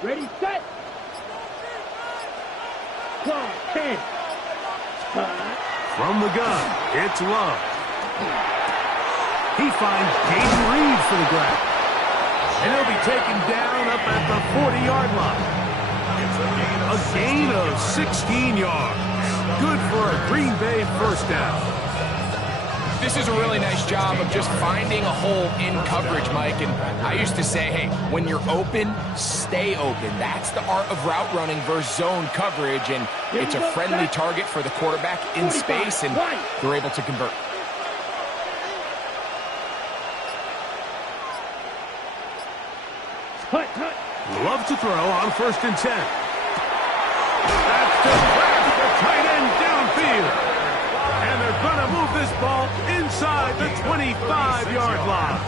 Ready, set. Clock, 10. From the gun, it's Love. He finds Jaden Reed for the grab. And he'll be taken down up at the 40-yard line. A gain of 16 yards. Good for a Green Bay first down. This is a really nice job of just finding a hole in coverage, Mike. And I used to say, hey, when you're open, stay open. That's the art of route running versus zone coverage. And it's a friendly target for the quarterback in space, and they're able to convert. Love to throw on 1st and 10. That's the pass, the tight end downfield. And they're going to move this ball inside the 25-yard line.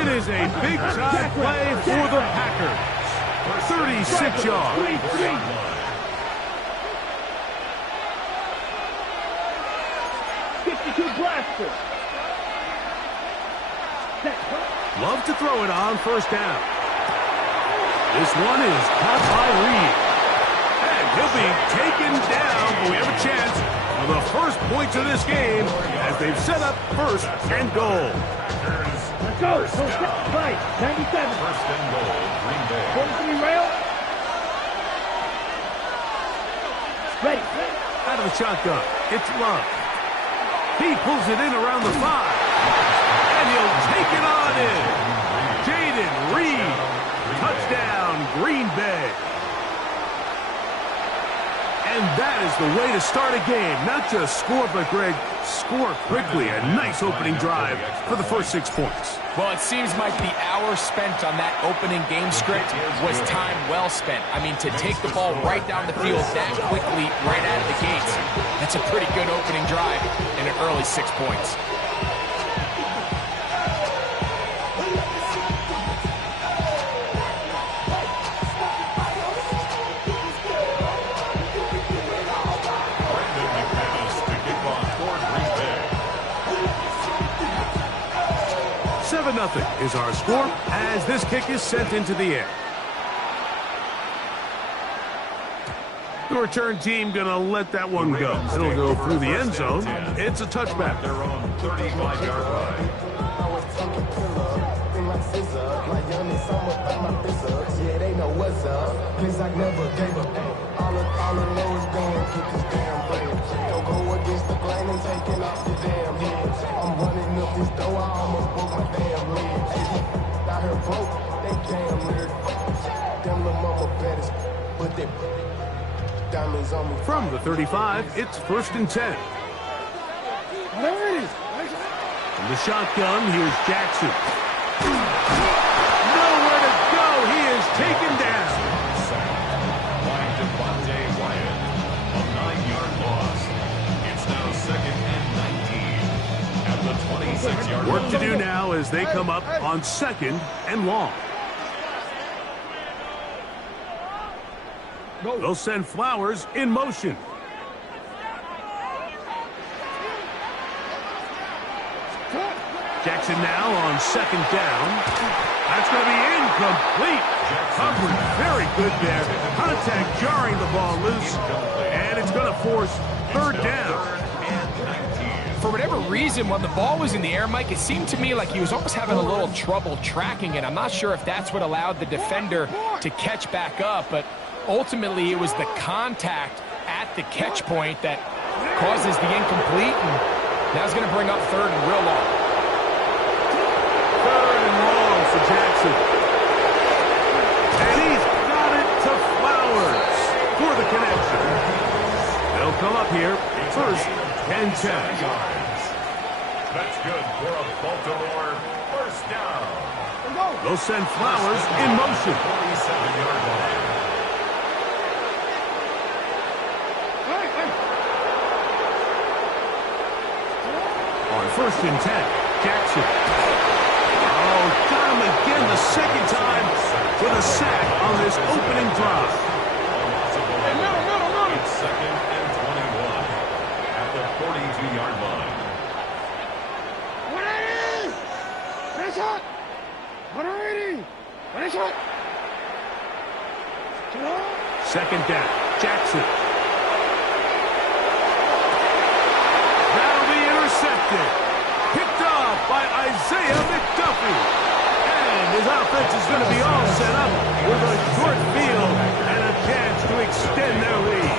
It is a big-time play for the Packers. 36 yards. 52 blaster. Love to throw it on 1st down. This one is caught by Reed. And he'll be taken down, but we have a chance for the first points of this game as they've set up 1st and goal. Let's go. Right, 97. 1st and goal, Green Bay. 43 rail. Ready. Out of the shotgun, it's Love. He pulls it in around the 5. And he'll take it on in. Jaden Reed. Touchdown, Green Bay. And that is the way to start a game. Not just score, but, Greg, score quickly. A nice opening drive for the first 6 points. Well, it seems like the hour spent on that opening game script was time well spent. I mean, to take the ball right down the field that quickly, right out of the gates, that's a pretty good opening drive and an early 6 points. Nothing is our score as this kick is sent into the air. The return team going to let that one go. It'll go through the end zone. It's a touchback. Their own 35-yard line. I'm running up this door, I almost broke my damn leg. Out here broke, they damn weird. Them little mama betters, but they diamonds on me. From the 35, it's 1st and 10. From the shotgun, here's Jackson. Nowhere to go. He is taken down. By Devontae Wyatt. A 9-yard loss. It's now 2nd and 19 at the 26-yard line. Work to do now as they come up on 2nd and long. They'll send Flowers in motion. Jackson now on 2nd down. That's going to be incomplete. Coverage very good there. Contact jarring the ball loose. And it's going to force 3rd down. For whatever reason, when the ball was in the air, Mike, it seemed to me like he was almost having a little trouble tracking it. I'm not sure if that's what allowed the defender to catch back up, but ultimately it was the contact at the catch point that causes the incomplete, and now it's going to bring up 3rd and real long. 3rd and long for Jackson. And he's got it to Flowers for the connection. They'll come up here 1st and 10. That's good for a Baltimore first down. They'll send Flowers in motion. 47-yard line. On 1st and 10, Jackson. Oh, got him again the 2nd time with a sack on this opening drive. It's 2nd and 21 at the 42-yard line. Second down. Jackson. That'll be intercepted. Picked off by Isaiah McDuffie. And his offense is going to be all set up with a short field and a chance to extend their lead.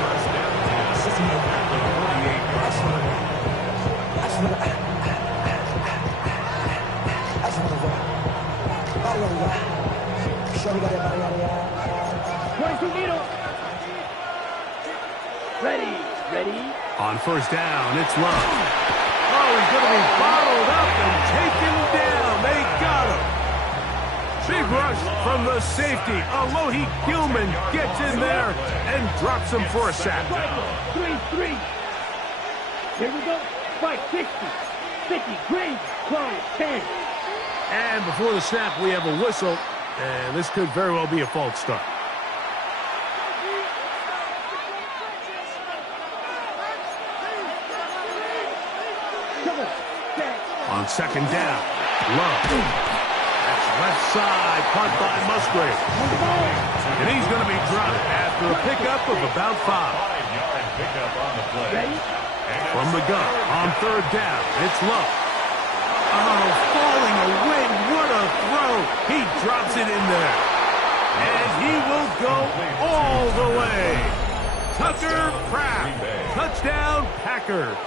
Ready, ready. On first down, it's Love. Oh, he's going to be bottled up and taken down. They got him. Big rush from the safety. Alohi Gilman gets in there and drops him for a sack. 3-3. Here we go. Fight 60. 50. Green. Close. 10. And before the snap, we have a whistle. And this could very well be a false start. On second down, Love. That's left side, punt by Musgrave. And he's going to be dropped after a pickup of about 5. 5-yard pickup on the play. From the gun, on third down, it's Love. Oh, falling away, what a throw. He drops it in there. And he will go all the way. Tucker Pratt, touchdown Packers.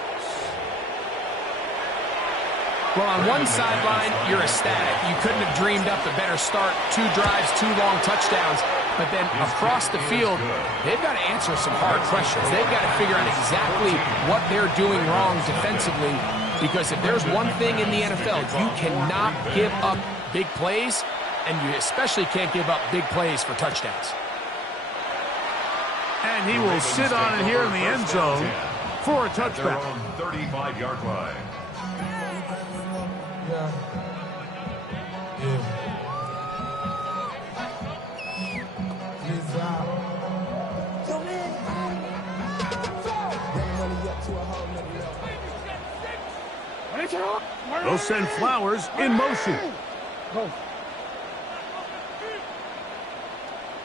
Well, on one sideline, you're ecstatic. You couldn't have dreamed up a better start. 2 drives, 2 long touchdowns. But then across the field, they've got to answer some hard questions. They've got to figure out exactly what they're doing wrong defensively. Because if there's one thing in the NFL, you cannot give up big plays, and you especially can't give up big plays for touchdowns. And he will sit on it here in the end zone for a touchback. 35-yard line. They'll send Flowers in motion. Go.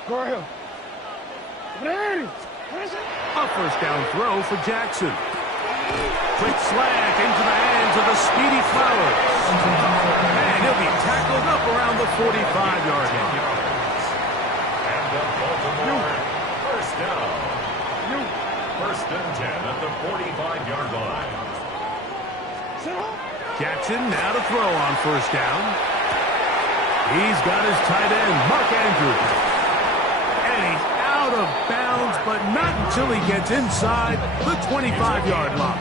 Go ahead. A first down throw for Jackson. Quick slant into the hands of the speedy Flowers. And he'll be tackled up around the 45-yard line. And the Baltimore first down. First and 10 at the 45-yard line. Jackson now to throw on first down. He's got his tight end, Mark Andrews. And he's out of bounds, but not until he gets inside the 25-yard line.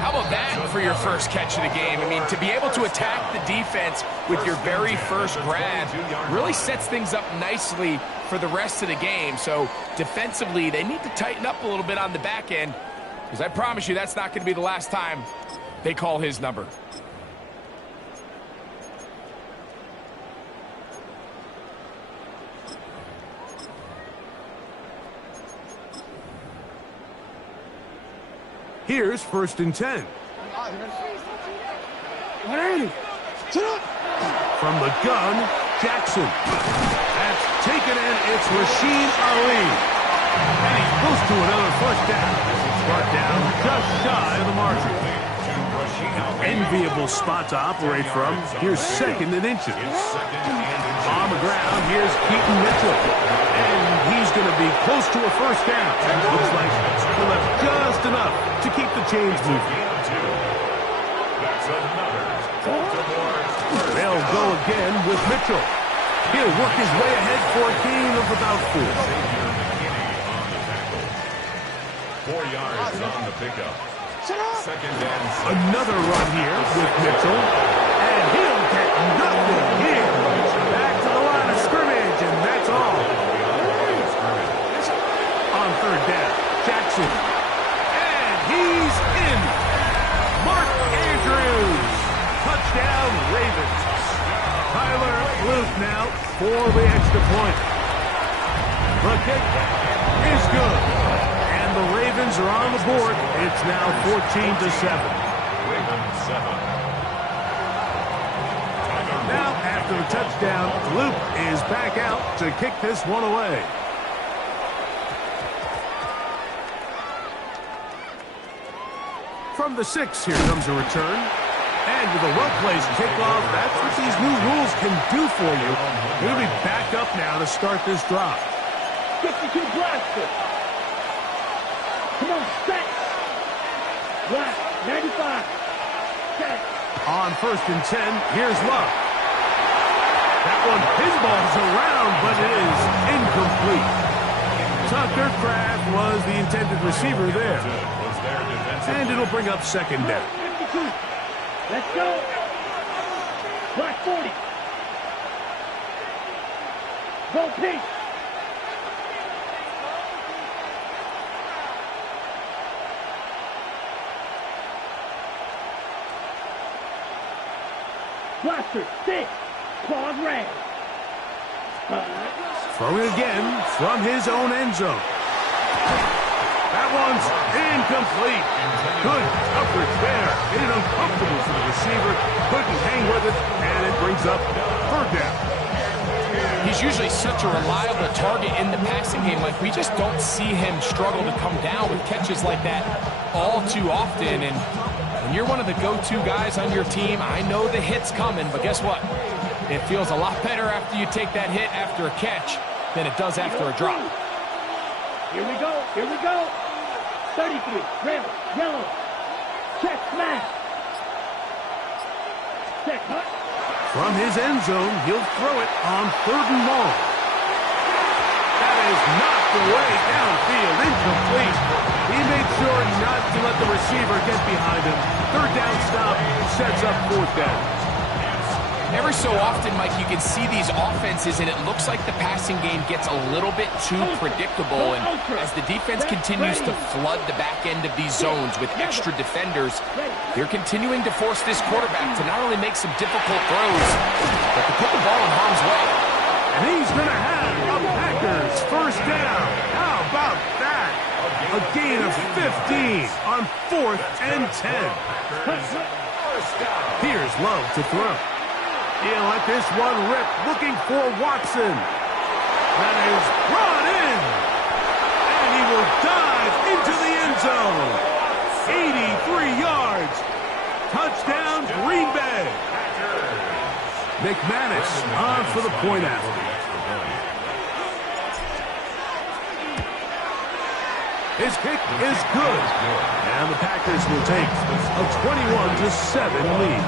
How about that for your first catch of the game? I mean, to be able to attack the defense with your very first grab really sets things up nicely for the rest of the game. So defensively, they need to tighten up a little bit on the back end, because I promise you that's not going to be the last time they call his number. Here's first and 10. From the gun, Jackson. That's taken in. It's Rasheen Ali. And he's close to another first down. Brought down just shy of the margin. Enviable spot to operate from. Here's second and inches. On the ground, here's Keaton Mitchell. And he's going to be close to a first down. Looks like he'll have just enough to keep the chains moving. They'll go again with Mitchell. He'll work his way ahead for a gain of about 4. 4 yards on the pickup. Second and 6. Another run here with Mitchell. And he'll get nothing here. Back to the line of scrimmage, and that's all. On third down, Jackson. And he's in. Mark Andrews. Touchdown, Ravens. Tyler Luke now for the extra point. The kick is good. And the Ravens are on the board. It's now 14-7. Ravens 7. Now, after after the touchdown, Luke is back out to kick this one away. From the 6, here comes a return. And with a well-placed kickoff, that's what these new rules can do for you. They'll be back up now to start this drive. 52 blaster. Come on, set. Black, 95. Set. On 1st and 10, here's Love. That one pinballs around, but it is incomplete. Tucker Kraft was the intended receiver there. And it'll bring up 2nd down. 52. Let's go. Black 40. Go pink. Blaster 6. Claude red. Throwing again from his own end zone. That one's incomplete. Good coverage there. Made it uncomfortable for the receiver. Couldn't hang with it, and it brings up 3rd down. He's usually such a reliable target in the passing game. Like, we just don't see him struggle to come down with catches like that all too often. And when you're one of the go-to guys on your team, I know the hit's coming, but guess what? It feels a lot better after you take that hit after a catch than it does after a drop. Here we go. Here we go. 33. Red. Yellow. Check smash. Check hut. From his end zone, he'll throw it on 3rd and long. That is knocked away downfield, incomplete. He made sure not to let the receiver get behind him. 3rd down stop sets up 4th down. Every so often, Mike, you can see these offenses, and it looks like the passing game gets a little bit too predictable. And as the defense continues to flood the back end of these zones with extra defenders, they're continuing to force this quarterback to not only make some difficult throws, but to put the ball in harm's way. And he's going to have a Packers 1st down. How about that? A gain of 15 on 4th and 10. Here's Love to throw. He'll let this one rip, looking for Watson. That is brought in. And he will dive into the end zone. 83 yards. Touchdown, Green Bay. McManus on for the point after. His kick is good. And the Packers will take a 21-7 lead.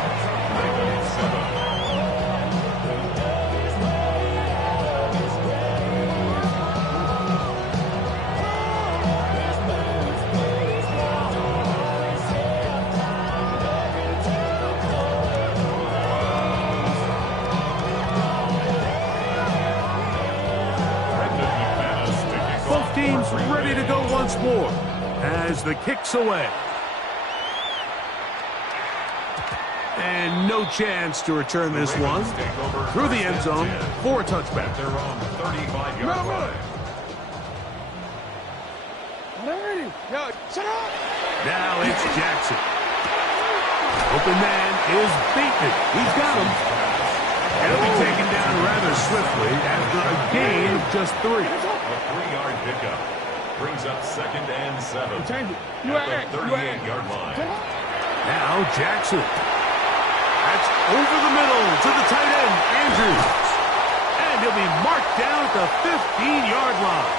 'Teams ready to go once more as the kick's away. And no chance to return this one. Through the end zone for a touchback. They're on the 35-yard line. Now it's Jackson. Open man is beaten. He's got him. And he'll be taken down rather swiftly after a gain of just 3. A 3-yard pickup brings up 2nd and 7 at the 38-yard line. Now Jackson. That's over the middle to the tight end, Andrews. And he'll be marked down at the 15-yard line.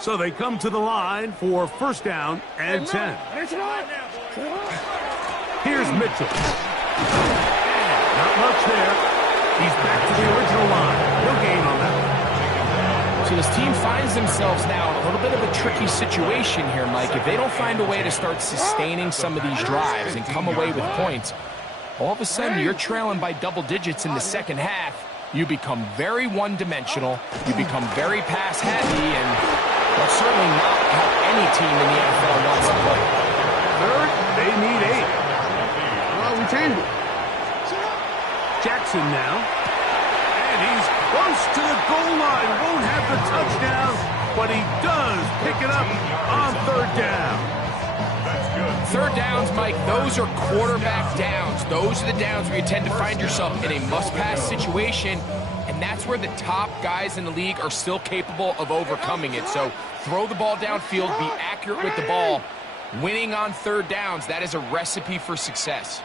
So they come to the line for 1st down and 10. Here's Mitchell. Not much there. He's back to the original line. No gain on that one. So this team finds themselves now in a little bit of a tricky situation here, Mike. If they don't find a way to start sustaining some of these drives and come away with points, all of a sudden you're trailing by double digits in the 2nd half. You become very one-dimensional. You become very pass-heavy, and that's certainly not how any team in the NFL wants to play. 3rd, they need 8. Well, we changed it. Jackson now. And he's close to the goal line. Won't have the touchdown, but he does pick it up on third down. That's good. Third downs, Mike, those are quarterback downs. Those are the downs where you tend to find yourself in a must-pass situation, and that's where the top guys in the league are still capable of overcoming it. So throw the ball downfield, be accurate with the ball. Winning on third downs, that is a recipe for success.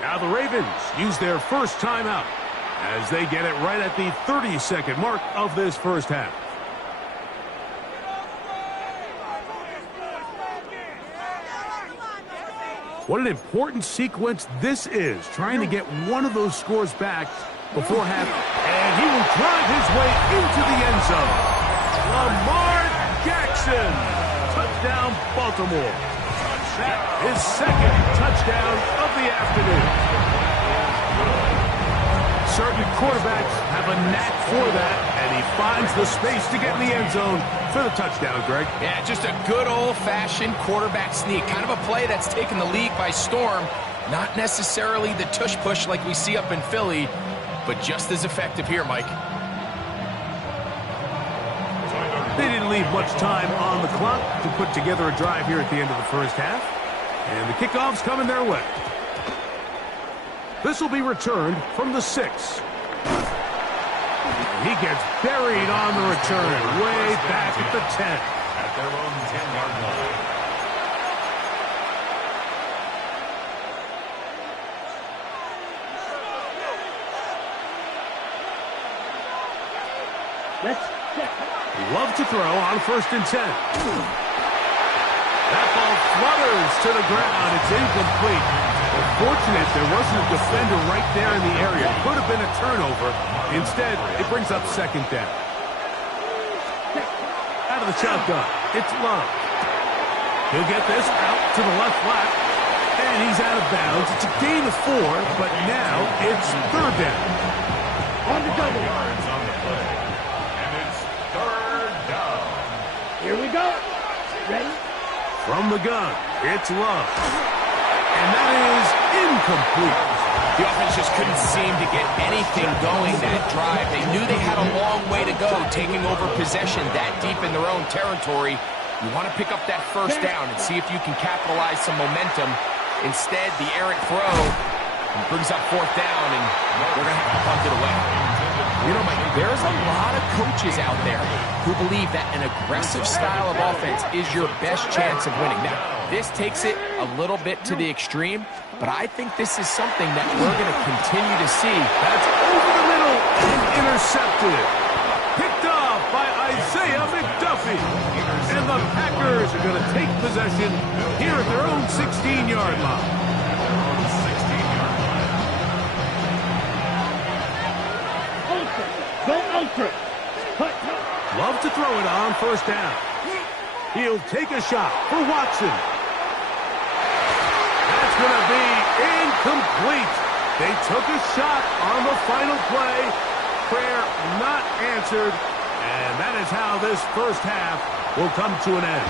Now the Ravens use their first timeout as they get it right at the 30-second mark of this first half. What an important sequence this is, trying to get one of those scores back before half. And he will drive his way into the end zone. Lamar Jackson, touchdown Baltimore. His second touchdown of the afternoon. Certain quarterbacks have a knack for that, and he finds the space to get in the end zone for the touchdown, Greg. Yeah, just a good old-fashioned quarterback sneak. Kind of a play that's taken the league by storm. Not necessarily the tush-push like we see up in Philly, but just as effective here, Mike. They didn't leave much time on the clock to put together a drive here at the end of the first half. And the kickoff's coming their way. This will be returned from the 6. He gets buried on the return, way back at the 10. At their own 10-yard line. Let's check. Love to throw on 1st and 10. That ball flutters to the ground. It's incomplete. Fortunate there wasn't a defender right there in the area. Could have been a turnover. Instead, it brings up 2nd down. Out of the shotgun, it's Love. He'll get this out to the left flat. And he's out of bounds. It's a gain of 4, but now it's 3rd down. On the double. Yards on the play. And it's 3rd down. Here we go. Ready? From the gun, it's Love. And that is incomplete. The offense just couldn't seem to get anything going that drive. They knew they had a long way to go, taking over possession that deep in their own territory. You want to pick up that first down and see if you can capitalize some momentum. Instead, the errant throw brings up 4th down, and they're going to have to punt it away. You know, Mike, there's a lot of coaches out there who believe that an aggressive style of offense is your best chance of winning. Now, this takes it a little bit to the extreme, but I think this is something that we're going to continue to see. That's over the middle and intercepted. Picked off by Isaiah McDuffie. And the Packers are going to take possession here at their own 16-yard line. Go ultra. Cut. Love to throw it on 1st down. He'll take a shot for Watson. That's going to be incomplete. They took a shot on the final play. Prayer not answered. And that is how this first half will come to an end.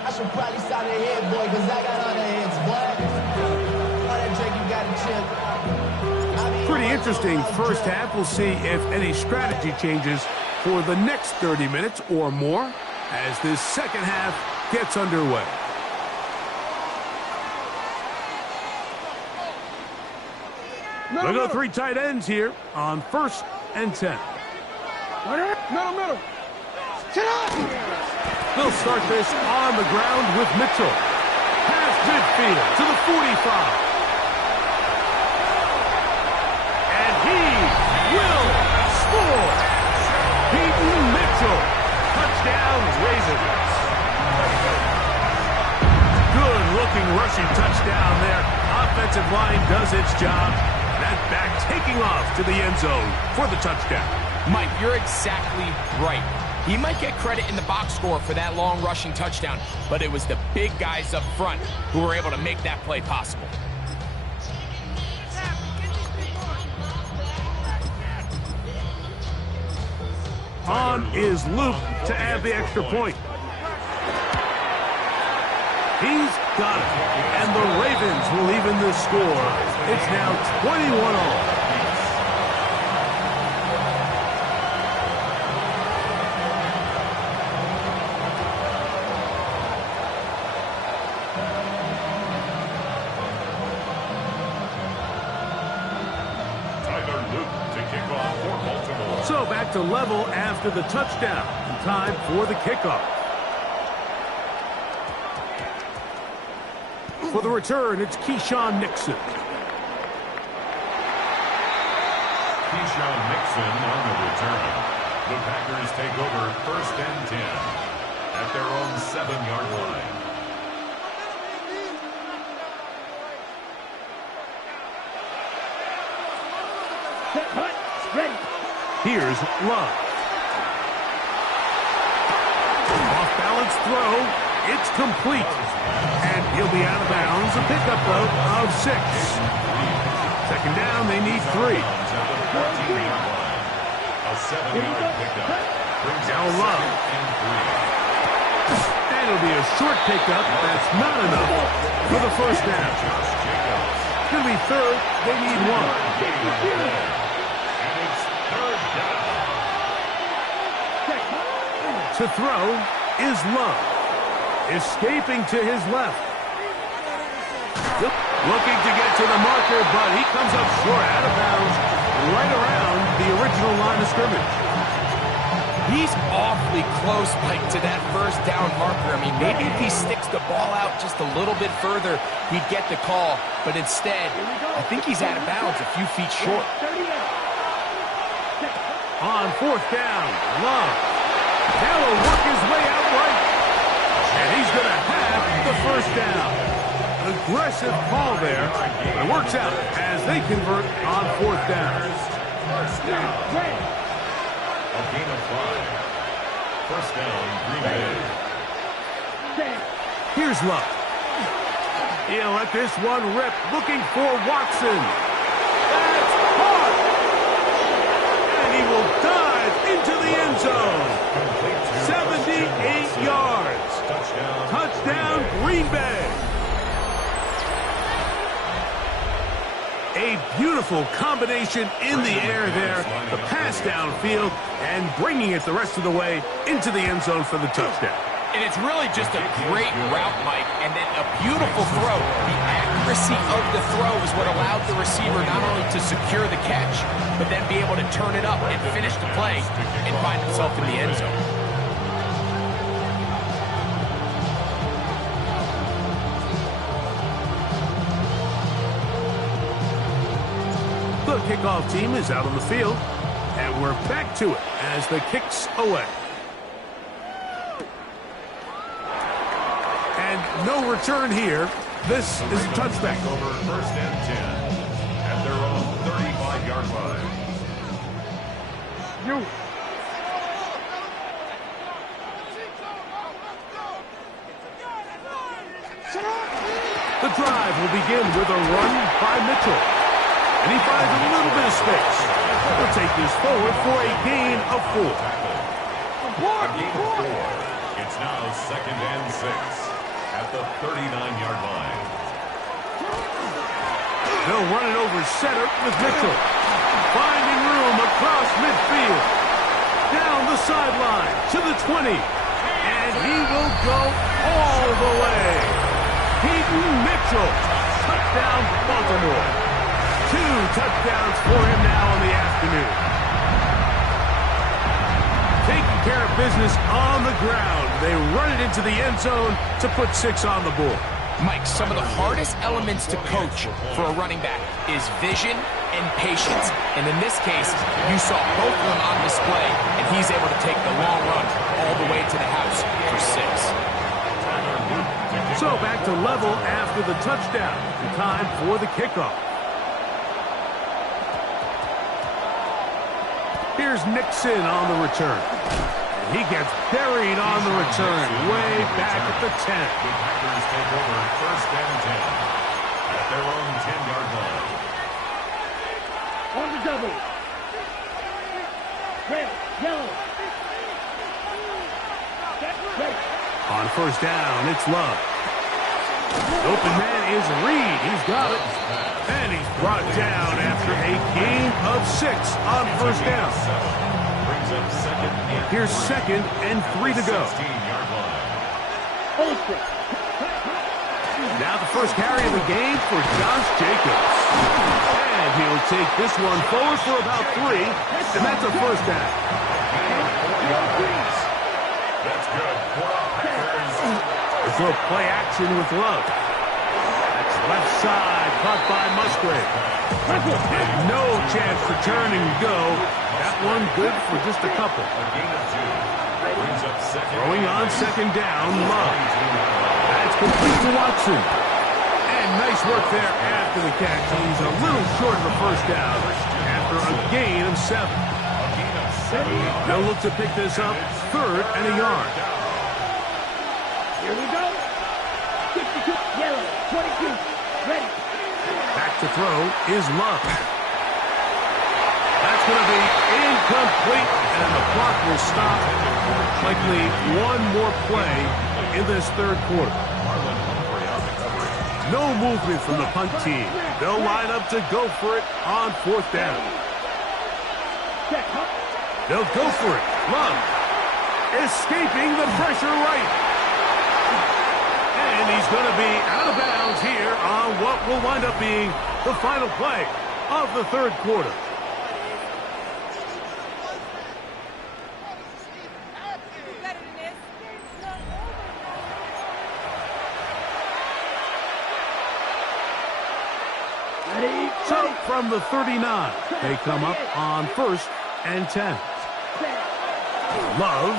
I should probably start a head, boy, because I got other heads, boy. All that drink, you got to chill. Pretty interesting first half. We'll see if any strategy changes for the next 30 minutes or more as this second half gets underway. They'll go 3 tight ends here on 1st and 10. Middle. Sit up. They'll start this on the ground with Mitchell. Past midfield to the 45. And he will score. Peyton Mitchell. Touchdown, Ravens. Good-looking rushing touchdown there. Offensive line does its job. That back taking off to the end zone for the touchdown. Mike, you're exactly right. He might get credit in the box score for that long rushing touchdown, but it was the big guys up front who were able to make that play possible. On is Luke to add the extra point. He's got it. And the Ravens will even the score. It's now 21-all. So back to level after the touchdown. Time for the kickoff. For the return, it's Keyshawn Nixon. Keyshawn Nixon on the return. The Packers take over 1st and 10 at their own 7-yard line. Set, hut, ready. Here's Love. Off-balance throw. It's complete. And he'll be out of bounds. A pickup, though, of 6. 2nd down, they need 3. A 7-yard pickup. Now Love. And it'll be a short pickup. That's not enough for the 1st down. It's going to be 3rd. They need 1. To throw is Love. Escaping to his left. Looking to get to the marker, but he comes up short, out of bounds, right around the original line of scrimmage. He's awfully close, Mike, to that 1st down marker. I mean, maybe if he sticks the ball out just a little bit further, he'd get the call. But instead, I think he's out of bounds a few feet short. On 4th down, Love. Now will work his way out right. And he's going to have the 1st down. Aggressive call there. But it works out as they convert on 4th down. A gain of 5. 1st down, Green Bay. Here's Love. He'll let this one rip, looking for Watson. That's caught. And he will dive into the end zone. 78 yards. Touchdown, Green Bay. A beautiful combination in the air there. The pass downfield and bringing it the rest of the way into the end zone for the touchdown. And it's really just a great route, Mike, and then a beautiful throw. The accuracy of the throw is what allowed the receiver not only to secure the catch, but then be able to turn it up and finish the play and find himself in the end zone. The kickoff team is out on the field, and we're back to it as the kick's away. And no return here. This is a touchback. Over 1st and 10 at their own 35-yard line. The drive will begin with a run by Mitchell. And he finds a little bit of space. He'll take this forward for a gain of 4. A gain of 4. It's now 2nd and 6 at the 39-yard line. They'll run it over center with Mitchell. Finding room across midfield. Down the sideline to the 20. And he will go all the way. Peyton Mitchell. Touchdown, Baltimore. 2 touchdowns for him now in the afternoon. Taking care of business on the ground. They run it into the end zone to put 6 on the board. Mike, some of the hardest elements to coach for a running back is vision and patience. And in this case, you saw both of them on display, and he's able to take the long run all the way to the house for 6. So back to level after the touchdown. Time for the kickoff. Here's Nixon on the return. He gets buried on the return, way back at the 10. The Packers take over first and 10 at their own 10-yard line. On the double. Red, yellow. Red. On first down, it's Love. Open man is Reed. He's got it. And he's brought down after a gain of 6 on first down. Brings up second and Here's 2nd and 3 to go. 16-yard line. Olsen. Now the first carry of the game for Josh Jacobs. And he'll take this one forward for about 3, and that's a first down. That's good for the Packers. There's no play action with Love. That's left side, caught by Musgrave. No chance to turn and go. That one good for just a couple. A gain of 2. Brings up second. Throwing on second down, Love. That's complete to Watson. And nice work there after the catch. He's a little short of a first down after a gain of 7. A gain of 7 yards. They'll look to pick this up, 3rd and a yard. Here we go. 62, yellow, 22, ready. Back to throw is Love. That's going to be incomplete, and the clock will stop. Likely one more play in this 3rd quarter. No movement from the punt team. They'll line up to go for it on 4th down. They'll go for it. Love escaping the pressure right. And he's going to be out of bounds here on what will wind up being the final play of the 3rd quarter. So from the 39, they come up on 1st and 10. Love.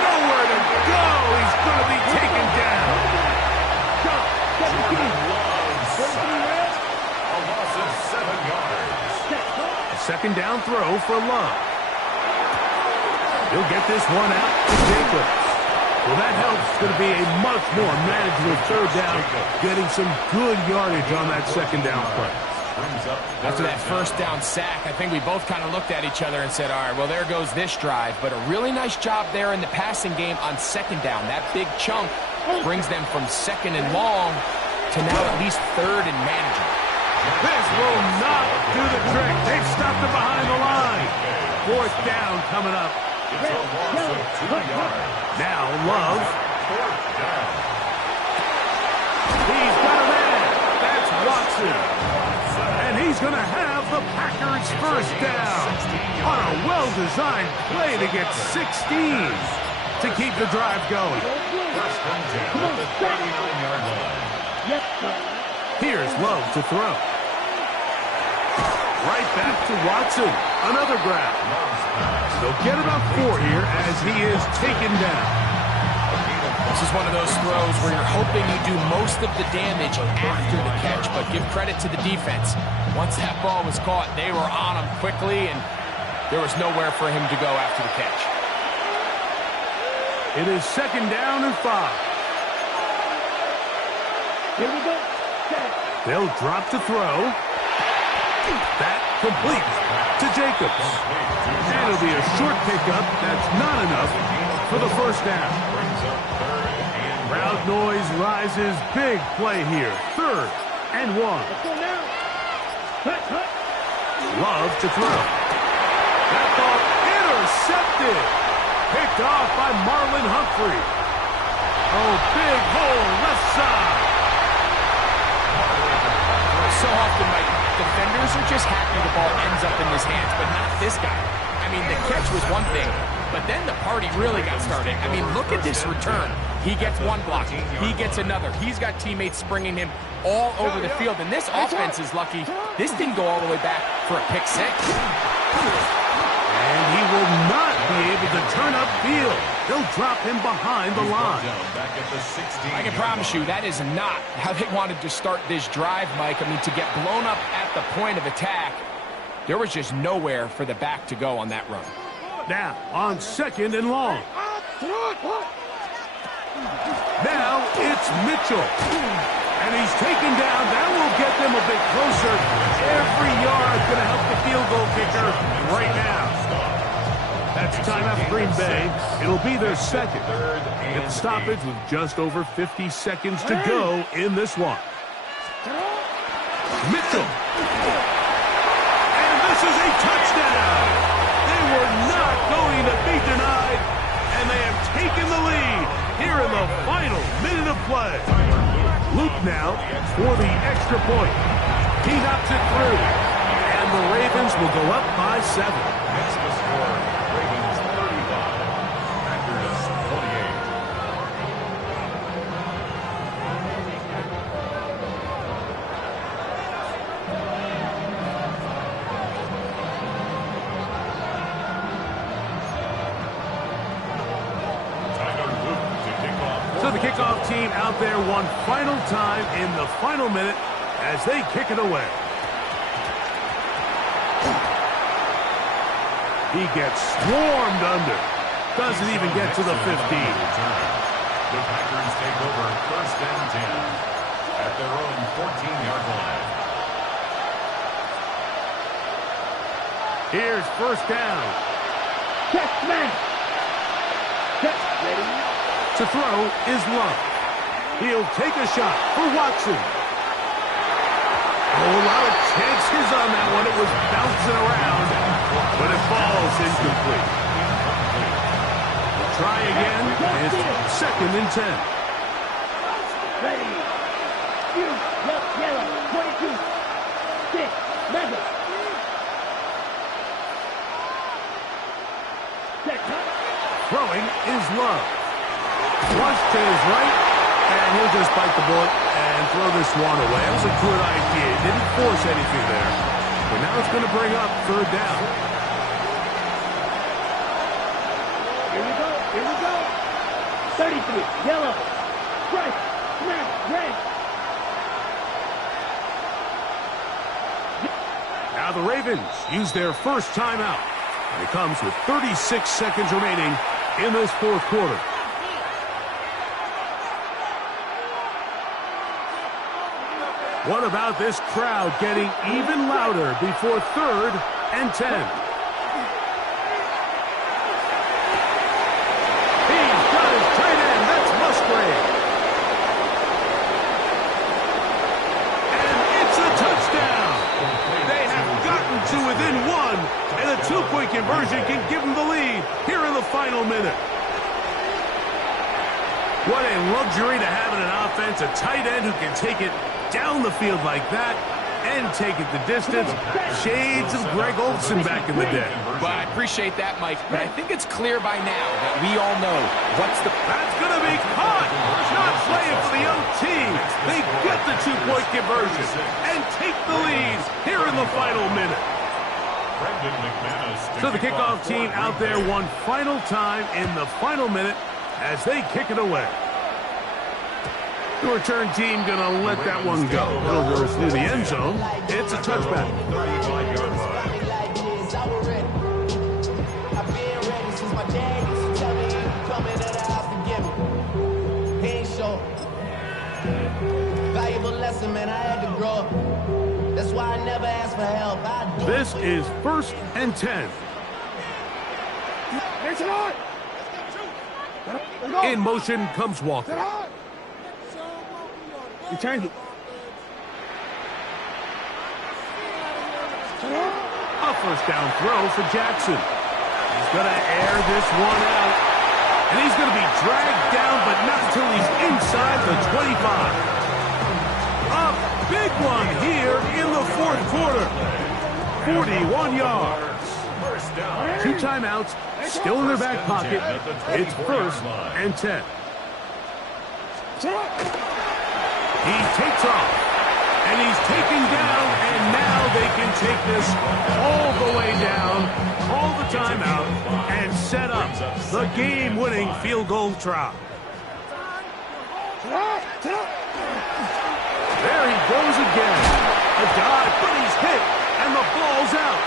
Nowhere to go. He's going to be taken down. A loss of 7 yards. A second down throw for Love. He'll get this one out to Jacobs. Well, that helps. It's going to be a much more manageable 3rd down, getting some good yardage on that second down play. After that first down sack, I think we both kind of looked at each other and said, all right, well, there goes this drive. But a really nice job there in the passing game on second down. That big chunk brings them from 2nd and long to now at least 3rd and manageable. This will not do the trick. They've stopped it behind the line. 4th down coming up. It's a loss of 2 yards. Now Love. 4th down. He's got a man. That's Watson. And he's going to have the Packers first down on a well-designed play to get 16 to keep the drive going. First and 10 at the 39-yard line. Here's Love to throw. Right back to Watson. Another grab. They'll get about 4 here as he is taken down. This is one of those throws where you're hoping you do most of the damage after the catch, but give credit to the defense. Once that ball was caught, they were on him quickly, and there was nowhere for him to go after the catch. It is 2nd down and 5. Here we go. They'll drop to throw. That complete to Jacobs. And it'll be a short pickup. That's not enough for the first down. Crowd noise rises. Big play here. 3rd and 1. Love to throw. That ball intercepted. Picked off by Marlon Humphrey. Oh, big hole left side. So often, Mike, defenders are just happy the ball ends up in his hands, but not this guy. I mean, the catch was one thing, but then the party really got started. I mean, look at this return. He gets one block. He gets another. He's got teammates springing him all over the field, and this offense is lucky. This didn't go all the way back for a pick 6. And he will not be able to turn upfield. They'll drop him behind the line. I can promise you that is not how they wanted to start this drive, Mike. I mean, to get blown up at the point of attack, there was just nowhere for the back to go on that run. Now, on 2nd and long. Now, it's Mitchell. And he's taken down. That will get them a bit closer. Every yard going to help the field goal kicker right now. That's timeout for Green Bay. It'll be their second. It's stoppage with just over 50 seconds to go in this one. Mitchell. And this is a touchdown. They were not going to be denied, and they have taken the lead here in the final minute of play. Luke now for the extra point. He knocks it through, and the Ravens will go up by 7. That's the score. Ravens 35, Packers 28. So the kickoff team out there one final time in the final minute as they kick it away. He gets swarmed under. Doesn't even get to the 15. The Packers take over 1st and 10 at their own 14-yard line. Here's 1st down. Check, man. Check, ready. To throw is Love. He'll take a shot for Watson. Oh, a lot of chances on that one. It was bouncing around, but it falls incomplete. We'll try again. It's 2nd and 10. Ready. Shoot. Yellow. 22. 6. Mega. Check. Throwing is Love. Flush to his right, and he'll just bite the bullet and throw this one away. That was a good idea. He didn't force anything there. But now it's going to bring up 3rd down. Here we go. Here we go. 33. Yellow. Strike. Smash. Red. Now the Ravens use their first timeout. And it comes with 36 seconds remaining in this 4th quarter. What about this crowd getting even louder before 3rd and 10? He's got his tight end. That's Musgrave. And it's a touchdown. They have gotten to within 1, and a 2-point conversion can give them the lead here in the final minute. What a luxury to have in an offense, a tight end who can take it down the field like that and take it the distance. Shades of Greg Olsen back in the day. Well, I appreciate that, Mike, but I think it's clear by now that we all know what's the... That's going to be caught. Not playing for the OT. They get the 2-point conversion and take the lead here in the final minute. So the kickoff team out there one final time in the final minute as they kick it away. The return team going to let that one go. It'll go through the end zone. It's a touchback. 35-yard line. That's why I never ask for help. This is 1st and 10. In motion comes Walker. Return it. A 1st down throw for Jackson. He's going to air this one out. And he's going to be dragged down, but not until he's inside the 25. A big one here in the 4th quarter. 41 yards. 2 timeouts, still in their back pocket. It's 1st and 10. He takes off, and he's taken down, and now they can take this all the way down, call the timeout, and set up the game-winning field goal try. There he goes again. A dive, but he's hit, and the ball's out.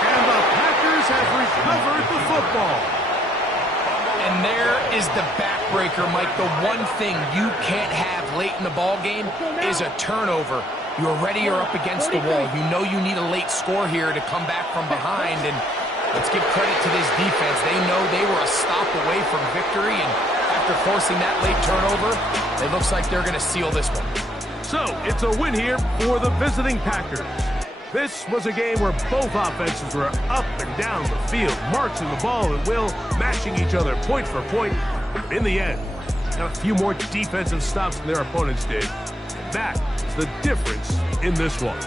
And the Packers has recovered the football. And there is the backbreaker, Mike. The one thing you can't have late in the ball game is a turnover. You already are up against the wall. You know you need a late score here to come back from behind. And let's give credit to this defense. They know they were a stop away from victory. And after forcing that late turnover, it looks like they're going to seal this one. So it's a win here for the visiting Packers. This was a game where both offenses were up and down the field, marching the ball at will, matching each other point for point. In the end, got a few more defensive stops than their opponents did. That is the difference in this one.